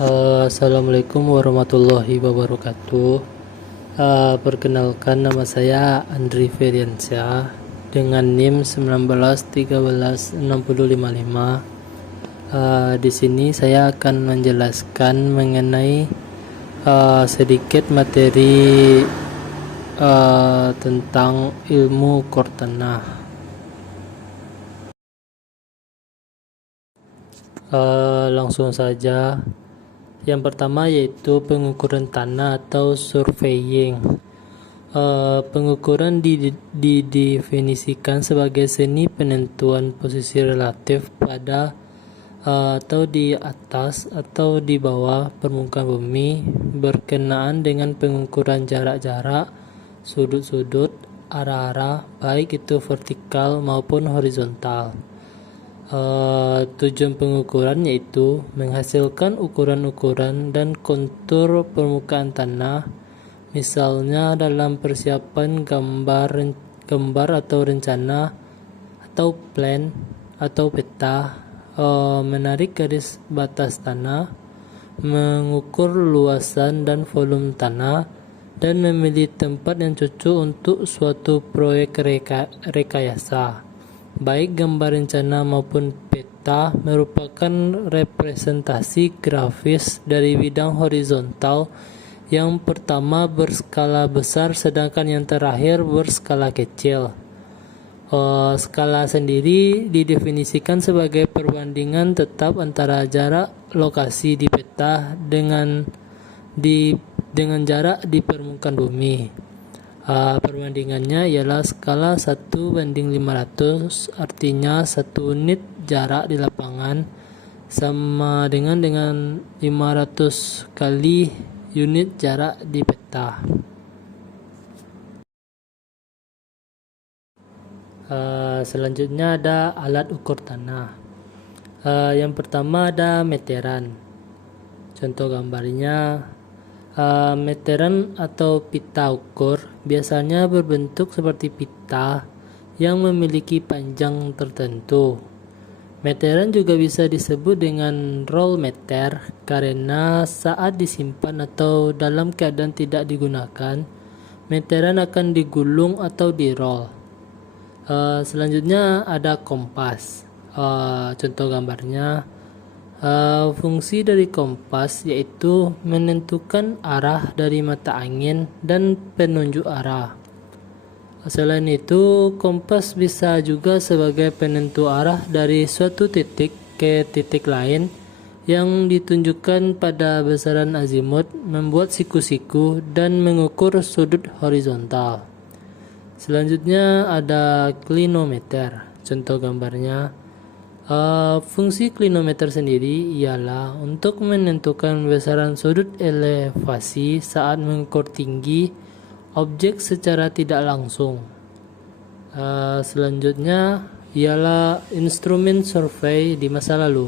Assalamualaikum warahmatullahi wabarakatuh. Perkenalkan, nama saya Andri Feriansyah dengan NIM 19136055. Di sini saya akan menjelaskan mengenai sedikit materi tentang ilmu core tanah. Langsung saja. Yang pertama yaitu pengukuran tanah atau surveying. Pengukuran didefinisikan sebagai seni penentuan posisi relatif pada atau di atas atau di bawah permukaan bumi berkenaan dengan pengukuran jarak-jarak, sudut-sudut, arah-arah, baik itu vertikal maupun horizontal. Tujuan pengukuran yaitu menghasilkan ukuran-ukuran dan kontur permukaan tanah, misalnya dalam persiapan gambar atau rencana atau plan atau peta, menarik garis batas tanah, mengukur luasan dan volume tanah, dan memilih tempat yang cocok untuk suatu proyek rekayasa. Baik gambar rencana maupun peta merupakan representasi grafis dari bidang horizontal, yang pertama berskala besar sedangkan yang terakhir berskala kecil. Skala sendiri didefinisikan sebagai perbandingan tetap antara jarak lokasi di peta dengan jarak di permukaan bumi. Perbandingannya ialah skala 1:500, artinya 1 unit jarak di lapangan sama dengan 500 kali unit jarak di peta. Selanjutnya ada alat ukur tanah. Yang pertama ada meteran. Contoh gambarnya, meteran atau pita ukur biasanya berbentuk seperti pita yang memiliki panjang tertentu. Meteran juga bisa disebut dengan roll meter karena saat disimpan atau dalam keadaan tidak digunakan, meteran akan digulung atau di-roll. Selanjutnya ada kompas. Contoh gambarnya, fungsi dari kompas yaitu menentukan arah dari mata angin dan penunjuk arah. Selain itu, kompas bisa juga sebagai penentu arah dari suatu titik ke titik lain yang ditunjukkan pada besaran azimut, membuat siku-siku, dan mengukur sudut horizontal. Selanjutnya ada klinometer. Contoh gambarnya, fungsi klinometer sendiri ialah untuk menentukan besaran sudut elevasi saat mengukur tinggi objek secara tidak langsung. Selanjutnya ialah instrumen survei di masa lalu.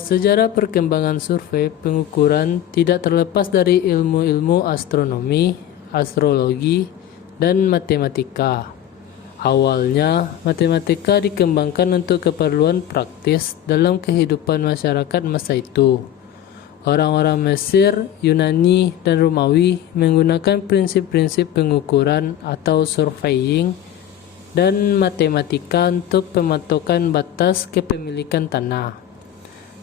Sejarah perkembangan survei pengukuran tidak terlepas dari ilmu-ilmu astronomi, astrologi, dan matematika. Awalnya, matematika dikembangkan untuk keperluan praktis dalam kehidupan masyarakat masa itu. Orang-orang Mesir, Yunani, dan Romawi menggunakan prinsip-prinsip pengukuran atau surveying dan matematika untuk pematokan batas kepemilikan tanah,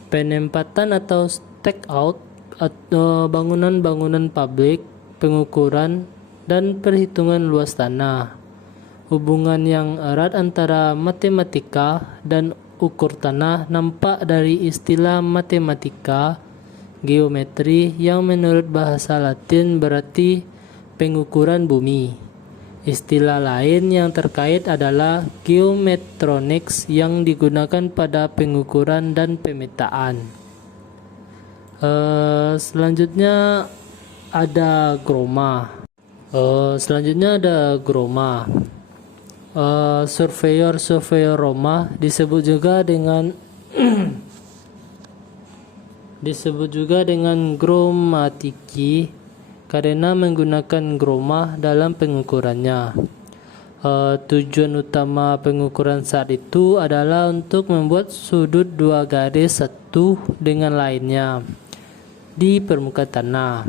penempatan atau stakeout atau bangunan-bangunan publik, pengukuran, dan perhitungan luas tanah. Hubungan yang erat antara matematika dan ukur tanah nampak dari istilah matematika geometri yang menurut bahasa Latin berarti pengukuran bumi. Istilah lain yang terkait adalah geometronics yang digunakan pada pengukuran dan pemetaan. Selanjutnya ada groma. Surveyor Roma disebut juga dengan gromatiki karena menggunakan groma dalam pengukurannya. Tujuan utama pengukuran saat itu adalah untuk membuat sudut dua garis satu dengan lainnya di permukaan tanah.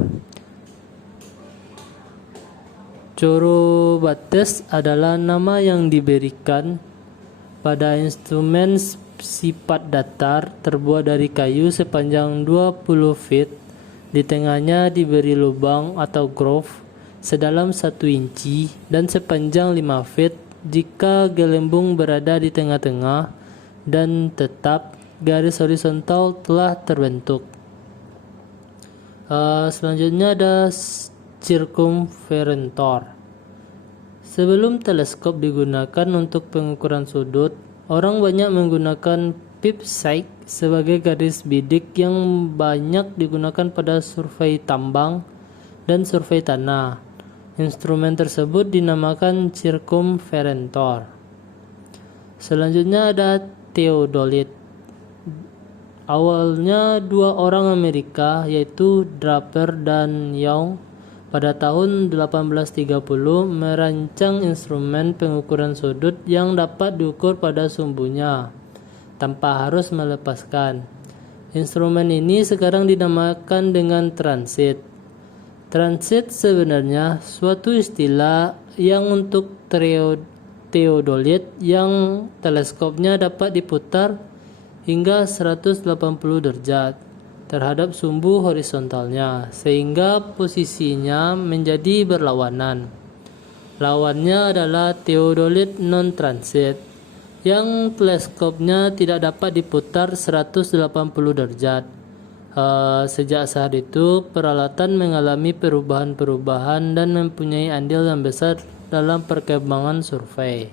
Chorobates adalah nama yang diberikan pada instrumen sifat datar terbuat dari kayu sepanjang 20 feet. Di tengahnya diberi lubang atau groove sedalam 1 inci dan sepanjang 5 feet jika gelembung berada di tengah-tengah dan tetap garis horizontal telah terbentuk. Selanjutnya ada circumferentor. Sebelum teleskop digunakan untuk pengukuran sudut, orang banyak menggunakan peep sight sebagai garis bidik yang banyak digunakan pada survei tambang dan survei tanah. Instrumen tersebut dinamakan circumferentor. Selanjutnya ada theodolite. Awalnya dua orang Amerika yaitu Draper dan Young pada tahun 1830 merancang instrumen pengukuran sudut yang dapat diukur pada sumbunya tanpa harus melepaskan. Instrumen ini sekarang dinamakan dengan transit. Transit sebenarnya suatu istilah yang untuk theodolite yang teleskopnya dapat diputar hingga 180 derajat terhadap sumbu horizontalnya sehingga posisinya menjadi berlawanan. Lawannya adalah theodolite non-transit yang teleskopnya tidak dapat diputar 180 derajat. Sejak saat itu, peralatan mengalami perubahan-perubahan dan mempunyai andil yang besar dalam perkembangan survei.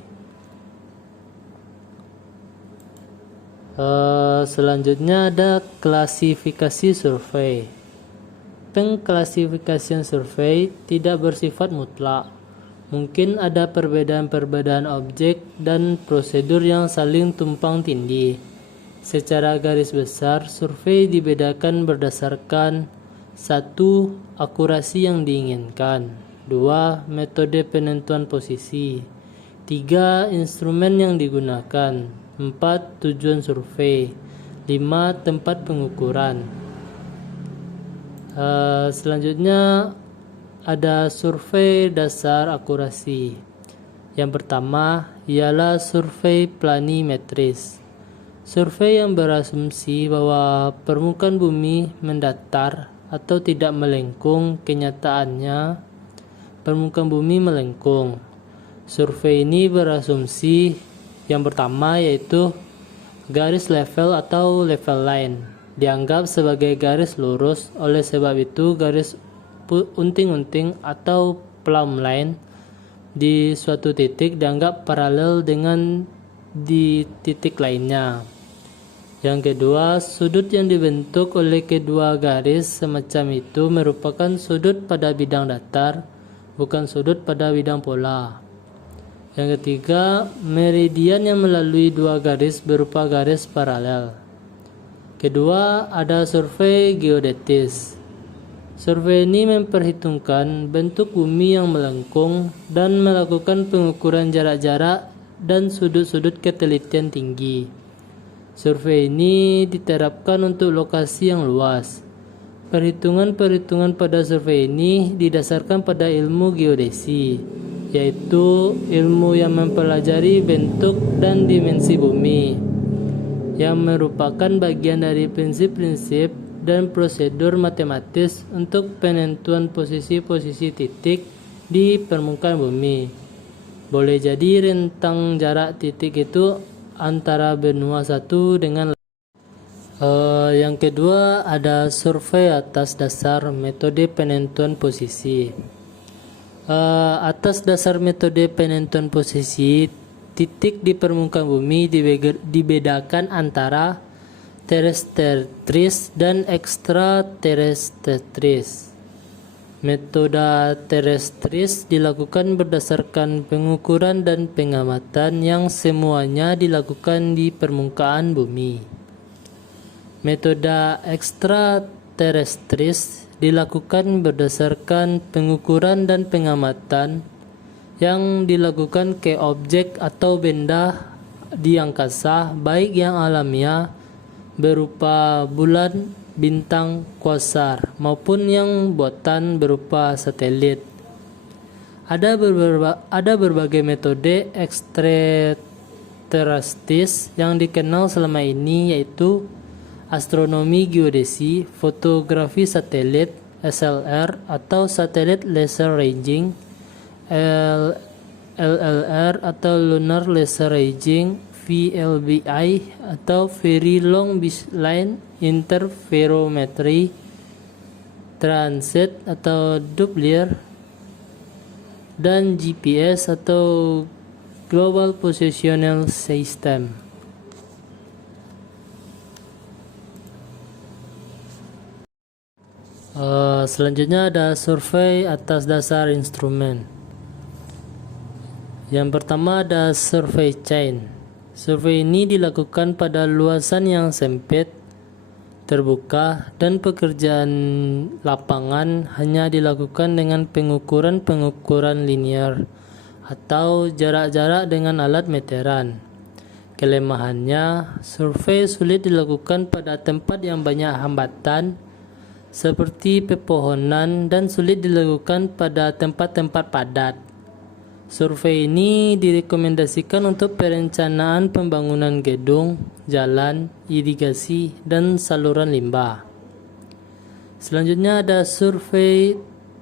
Selanjutnya ada klasifikasi survei. Pengklasifikasian survei tidak bersifat mutlak. Mungkin ada perbedaan-perbedaan objek dan prosedur yang saling tumpang tindih. Secara garis besar, survei dibedakan berdasarkan 1. Akurasi yang diinginkan, 2. Metode penentuan posisi, 3. Instrumen yang digunakan, 4. Tujuan survei, 5. Tempat pengukuran. Selanjutnya ada survei dasar akurasi. Yang pertama ialah survei planimetris. Survei yang berasumsi bahwa permukaan bumi mendatar atau tidak melengkung. Kenyataannya permukaan bumi melengkung. Survei ini berasumsi yang pertama yaitu garis level atau level line dianggap sebagai garis lurus. Oleh sebab itu garis unting-unting atau plumb line di suatu titik dianggap paralel dengan di titik lainnya. Yang kedua, sudut yang dibentuk oleh kedua garis semacam itu merupakan sudut pada bidang datar, bukan sudut pada bidang pola. Yang ketiga, meridian yang melalui dua garis berupa garis paralel. Kedua, ada survei geodetis. Survei ini memperhitungkan bentuk bumi yang melengkung dan melakukan pengukuran jarak-jarak dan sudut-sudut ketelitian tinggi. Survei ini diterapkan untuk lokasi yang luas. Perhitungan-perhitungan pada survei ini didasarkan pada ilmu geodesi, yaitu ilmu yang mempelajari bentuk dan dimensi bumi, yang merupakan bagian dari prinsip-prinsip dan prosedur matematis untuk penentuan posisi-posisi titik di permukaan bumi. Boleh jadi rentang jarak titik itu antara benua satu dengan yang kedua ada survei atas dasar metode penentuan posisi. Atas dasar metode penentuan posisi, titik di permukaan bumi dibedakan antara terrestris dan extraterrestris. Metode terrestris dilakukan berdasarkan pengukuran dan pengamatan yang semuanya dilakukan di permukaan bumi. Metode extraterrestris dilakukan berdasarkan pengukuran dan pengamatan yang dilakukan ke objek atau benda di angkasa, baik yang alamiah berupa bulan, bintang, quasar, maupun yang buatan berupa satelit. Ada berbagai metode ekstraterestis yang dikenal selama ini, yaitu astronomi geodesi, fotografi satelit (SLR) atau satelit laser ranging (LLR) atau lunar laser ranging (VLBI) atau very long baseline interferometry transit atau Doppler, dan GPS atau Global Positional System. Selanjutnya ada survei atas dasar instrumen. Yang pertama ada survei chain. Survei ini dilakukan pada luasan yang sempit, terbuka, dan pekerjaan lapangan hanya dilakukan dengan pengukuran linear atau jarak-jarak dengan alat meteran. Kelemahannya, survei sulit dilakukan pada tempat yang banyak hambatan seperti pepohonan dan sulit dilakukan pada tempat-tempat padat. Survei ini direkomendasikan untuk perencanaan pembangunan gedung, jalan, irigasi, dan saluran limbah. Selanjutnya ada survei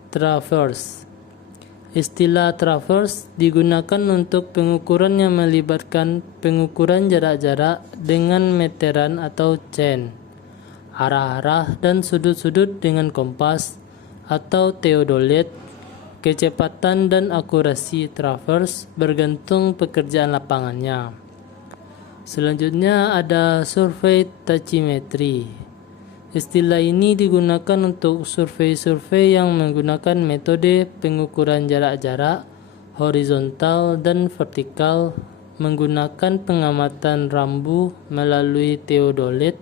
traverse. Istilah traverse digunakan untuk pengukuran yang melibatkan pengukuran jarak-jarak dengan meteran atau chain, arah-arah dan sudut-sudut dengan kompas atau theodolit. Kecepatan dan akurasi traverse bergantung pekerjaan lapangannya. Selanjutnya ada survei tachymetry. Istilah ini digunakan untuk survei-survei yang menggunakan metode pengukuran jarak-jarak horizontal dan vertikal menggunakan pengamatan rambu melalui theodolit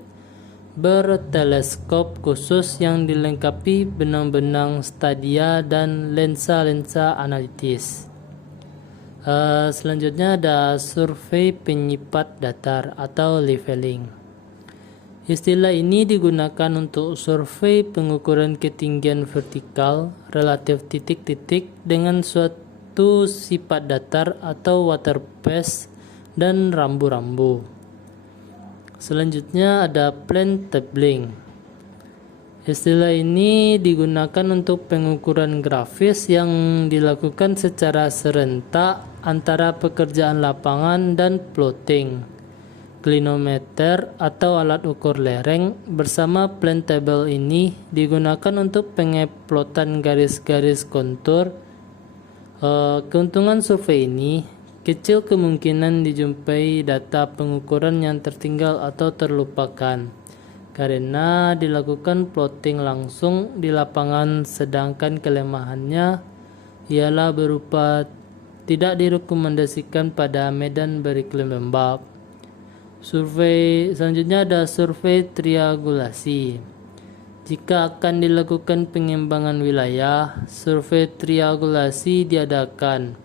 berteleskop khusus yang dilengkapi benang-benang stadia dan lensa-lensa analitis. Selanjutnya ada survei penyipat datar atau leveling. Istilah ini digunakan untuk survei pengukuran ketinggian vertikal relatif titik-titik dengan suatu sifat datar atau waterpace dan rambu-rambu. Selanjutnya ada plane tabling. Istilah ini digunakan untuk pengukuran grafis yang dilakukan secara serentak antara pekerjaan lapangan dan plotting. Clinometer atau alat ukur lereng bersama plane table ini digunakan untuk pengeplotan garis-garis kontur. Keuntungan survei ini, kecil kemungkinan dijumpai data pengukuran yang tertinggal atau terlupakan karena dilakukan plotting langsung di lapangan, sedangkan kelemahannya ialah berupa tidak direkomendasikan pada medan beriklim lembab. Survei selanjutnya ada survei triangulasi. Jika akan dilakukan pengembangan wilayah, survei triangulasi diadakan.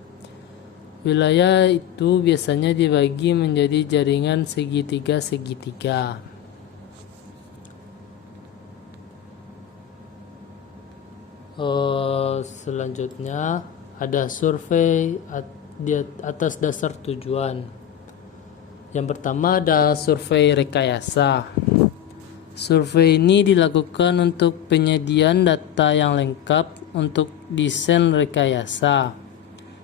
Wilayah itu biasanya dibagi menjadi jaringan segitiga-segitiga. Selanjutnya ada survei atas dasar tujuan. Yang pertama ada survei rekayasa. Survei ini dilakukan untuk penyediaan data yang lengkap untuk desain rekayasa,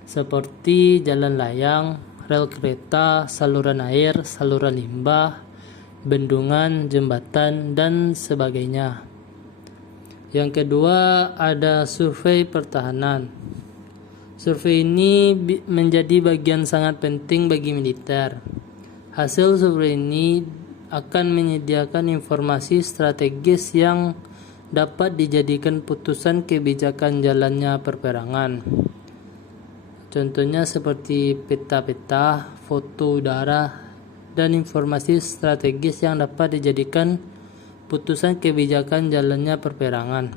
seperti jalan layang, rel kereta, saluran air, saluran limbah, bendungan, jembatan, dan sebagainya. Yang kedua ada survei pertahanan. Survei ini menjadi bagian sangat penting bagi militer. Hasil survei ini akan menyediakan informasi strategis yang dapat dijadikan putusan kebijakan jalannya perperangan. Contohnya seperti peta-peta, foto udara, dan informasi strategis yang dapat dijadikan putusan kebijakan jalannya perperangan.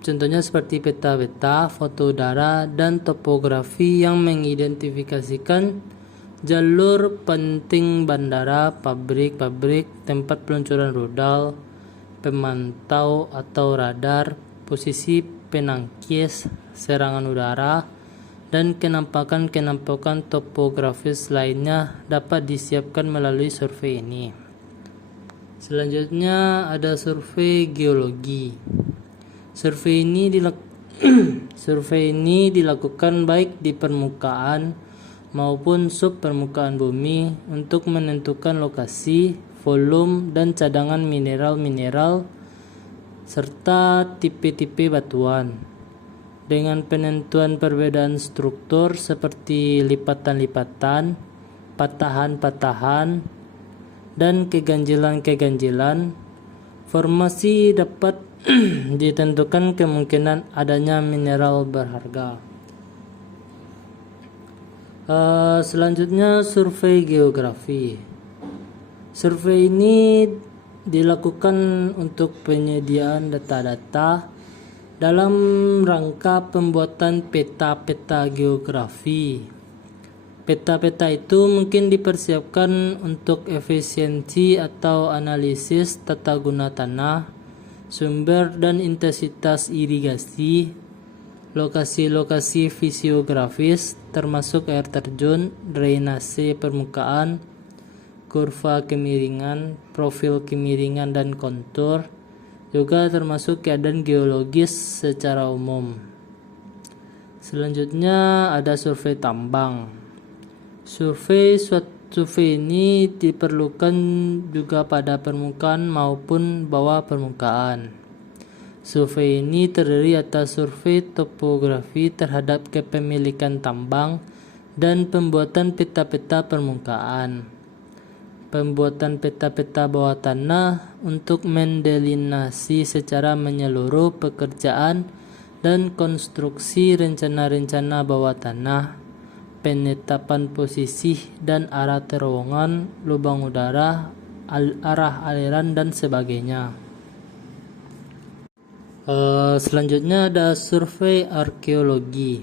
Contohnya seperti peta-peta, foto udara, dan topografi yang mengidentifikasikan jalur penting bandara, pabrik, tempat peluncuran rudal, pemantau atau radar, posisi penangkis, serangan udara, dan kenampakan topografis lainnya dapat disiapkan melalui survei ini. Selanjutnya ada survei geologi. Survei ini dilakukan baik di permukaan maupun subpermukaan bumi untuk menentukan lokasi, volume, dan cadangan mineral serta tipe-tipe batuan. Dengan penentuan perbedaan struktur seperti lipatan-lipatan, patahan-patahan, dan keganjilan-keganjilan, formasi dapat ditentukan kemungkinan adanya mineral berharga. Selanjutnya survei geografi. Survei ini dilakukan untuk penyediaan data-data dalam rangka pembuatan peta-peta geografi. Peta-peta itu mungkin dipersiapkan untuk efisiensi atau analisis tata guna tanah, sumber dan intensitas irigasi, lokasi-lokasi fisiografis termasuk air terjun, drainase permukaan, kurva kemiringan, profil kemiringan dan kontur, juga termasuk keadaan geologis secara umum. Selanjutnya ada survei tambang. Survei ini diperlukan juga pada permukaan maupun bawah permukaan. Survei ini terdiri atas survei topografi terhadap kepemilikan tambang dan pembuatan peta-peta permukaan. Pembuatan peta-peta bawah tanah untuk mendelinasi secara menyeluruh pekerjaan dan konstruksi rencana-rencana bawah tanah, penetapan posisi dan arah terowongan, lubang udara, arah aliran dan sebagainya. Selanjutnya ada survei arkeologi.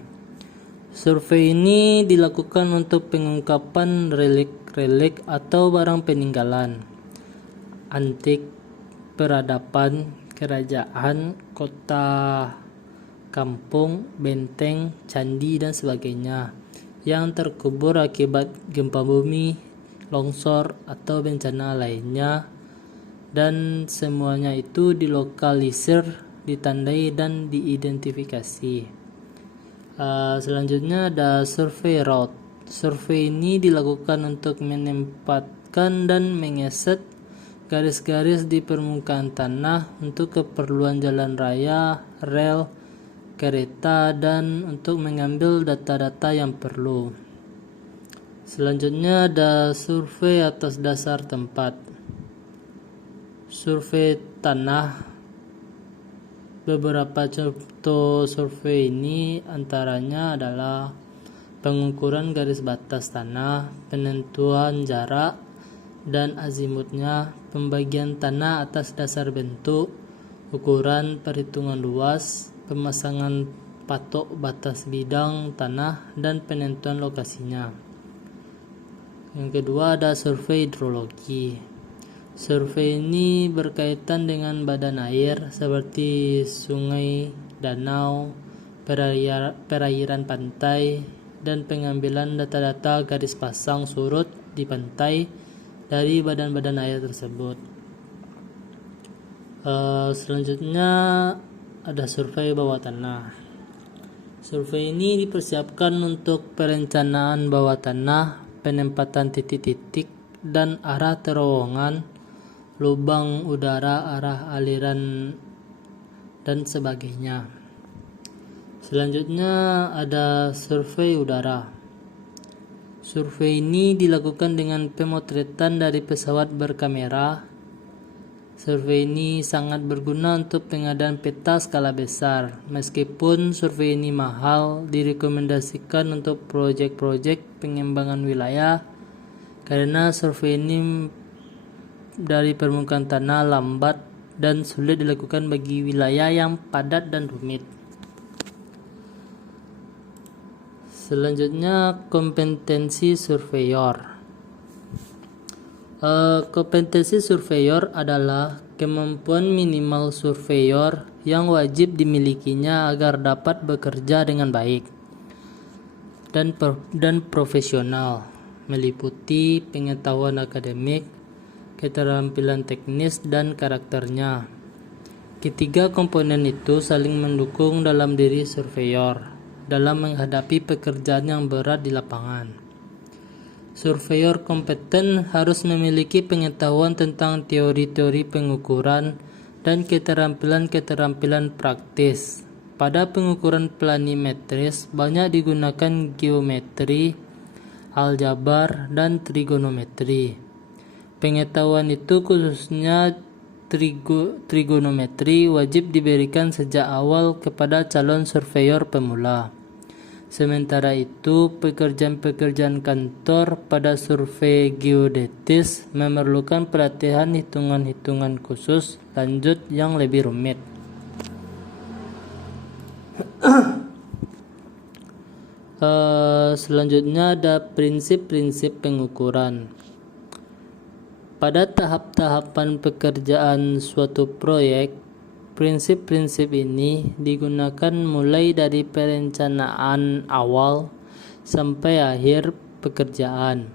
Survei ini dilakukan untuk pengungkapan relik atau barang peninggalan antik, peradaban, kerajaan, kota, kampung, benteng, candi dan sebagainya yang terkubur akibat gempa bumi, longsor, atau bencana lainnya, dan semuanya itu dilokalisir, ditandai, dan diidentifikasi. Selanjutnya ada survei route. Survei ini dilakukan untuk menempatkan dan mengeset garis-garis di permukaan tanah untuk keperluan jalan raya, rel, kereta, dan untuk mengambil data-data yang perlu. Selanjutnya ada survei atas dasar tempat. Survei tanah. Beberapa contoh survei ini antaranya adalah pengukuran garis batas tanah, penentuan jarak dan azimutnya, pembagian tanah atas dasar bentuk, ukuran, perhitungan luas, pemasangan patok batas bidang tanah, dan penentuan lokasinya. Yang kedua ada survei hidrologi. Survei ini berkaitan dengan badan air seperti sungai, danau, perairan pantai, dan pengambilan data-data garis pasang surut di pantai dari badan-badan air tersebut. Selanjutnya ada survei bawah tanah. Survei ini dipersiapkan untuk perencanaan bawah tanah, penempatan titik-titik dan arah terowongan, lubang udara, arah aliran, dan sebagainya. Selanjutnya ada survei udara. Survei ini dilakukan dengan pemotretan dari pesawat berkamera. Survei ini sangat berguna untuk pengadaan peta skala besar. Meskipun survei ini mahal, direkomendasikan untuk proyek-proyek pengembangan wilayah karena survei ini dari permukaan tanah lambat dan sulit dilakukan bagi wilayah yang padat dan rumit. Selanjutnya, kompetensi surveyor. Kompetensi surveyor adalah kemampuan minimal surveyor yang wajib dimilikinya agar dapat bekerja dengan baik dan profesional, meliputi pengetahuan akademik, keterampilan teknis, dan karakternya. Ketiga komponen itu saling mendukung dalam diri surveyor dalam menghadapi pekerjaan yang berat di lapangan. Surveyor kompeten harus memiliki pengetahuan tentang teori-teori pengukuran dan keterampilan-keterampilan praktis. Pada pengukuran planimetris banyak digunakan geometri, aljabar, dan trigonometri. Pengetahuan itu, khususnya trigonometri, wajib diberikan sejak awal kepada calon surveyor pemula. Sementara itu, pekerjaan-pekerjaan kantor pada survei geodetis memerlukan pelatihan hitungan-hitungan khusus lanjut yang lebih rumit. Selanjutnya ada prinsip-prinsip pengukuran. Pada tahap-tahapan pekerjaan suatu proyek, prinsip-prinsip ini digunakan mulai dari perencanaan awal sampai akhir pekerjaan.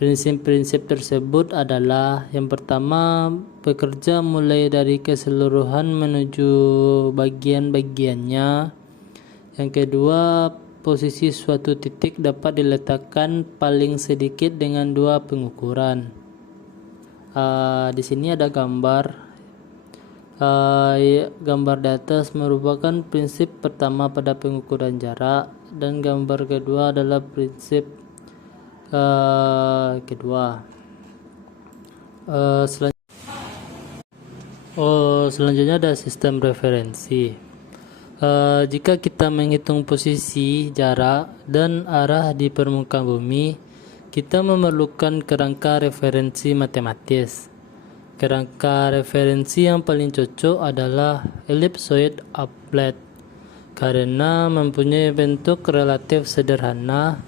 Prinsip-prinsip tersebut adalah: yang pertama, bekerja mulai dari keseluruhan menuju bagian-bagiannya. Yang kedua, posisi suatu titik dapat diletakkan paling sedikit dengan dua pengukuran. Di sini ada gambar. Gambar di atas merupakan prinsip pertama pada pengukuran jarak, dan gambar kedua adalah prinsip kedua. Selanjutnya ada sistem referensi. Jika kita menghitung posisi, jarak, dan arah di permukaan bumi, kita memerlukan kerangka referensi matematis. Kerangka referensi yang paling cocok adalah ellipsoid applet karena mempunyai bentuk relatif sederhana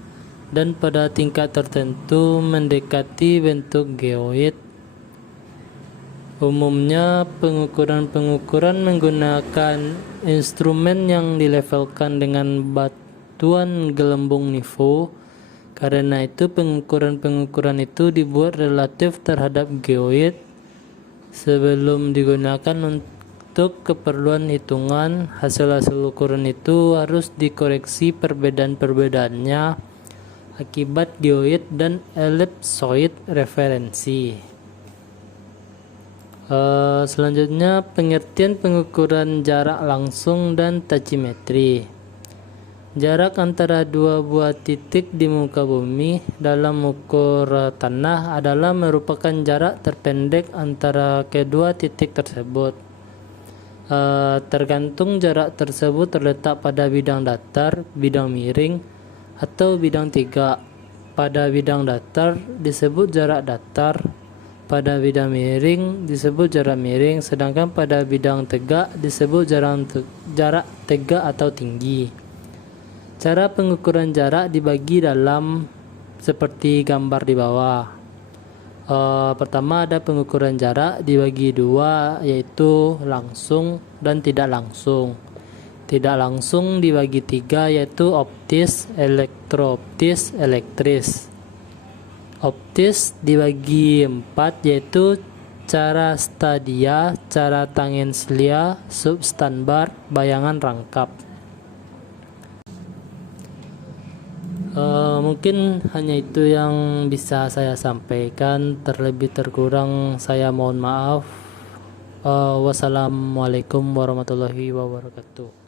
dan pada tingkat tertentu mendekati bentuk geoid. Umumnya, pengukuran-pengukuran menggunakan instrumen yang dilevelkan dengan batuan gelembung nifo. Karena itu, pengukuran-pengukuran itu dibuat relatif terhadap geoid sebelum digunakan untuk keperluan hitungan. Hasil-hasil ukuran itu harus dikoreksi perbedaan-perbedaannya akibat geoid dan ellipsoid referensi. Selanjutnya, pengertian pengukuran jarak langsung dan tachymetry. Jarak antara dua buah titik di muka bumi dalam ukur tanah adalah merupakan jarak terpendek antara kedua titik tersebut. Tergantung jarak tersebut terletak pada bidang datar, bidang miring, atau bidang tegak. Pada bidang datar disebut jarak datar, pada bidang miring disebut jarak miring, sedangkan pada bidang tegak disebut jarak tegak atau tinggi. Cara pengukuran jarak dibagi dalam seperti gambar di bawah. Pertama, ada pengukuran jarak dibagi dua, yaitu langsung dan tidak langsung. Tidak langsung dibagi tiga, yaitu optis, elektrooptis, elektris. Optis dibagi empat, yaitu cara stadia, cara tangenslia, substanbar, bayangan rangkap. Mungkin hanya itu yang bisa saya sampaikan. Terlebih terkurang saya mohon maaf. Wassalamualaikum warahmatullahi wabarakatuh.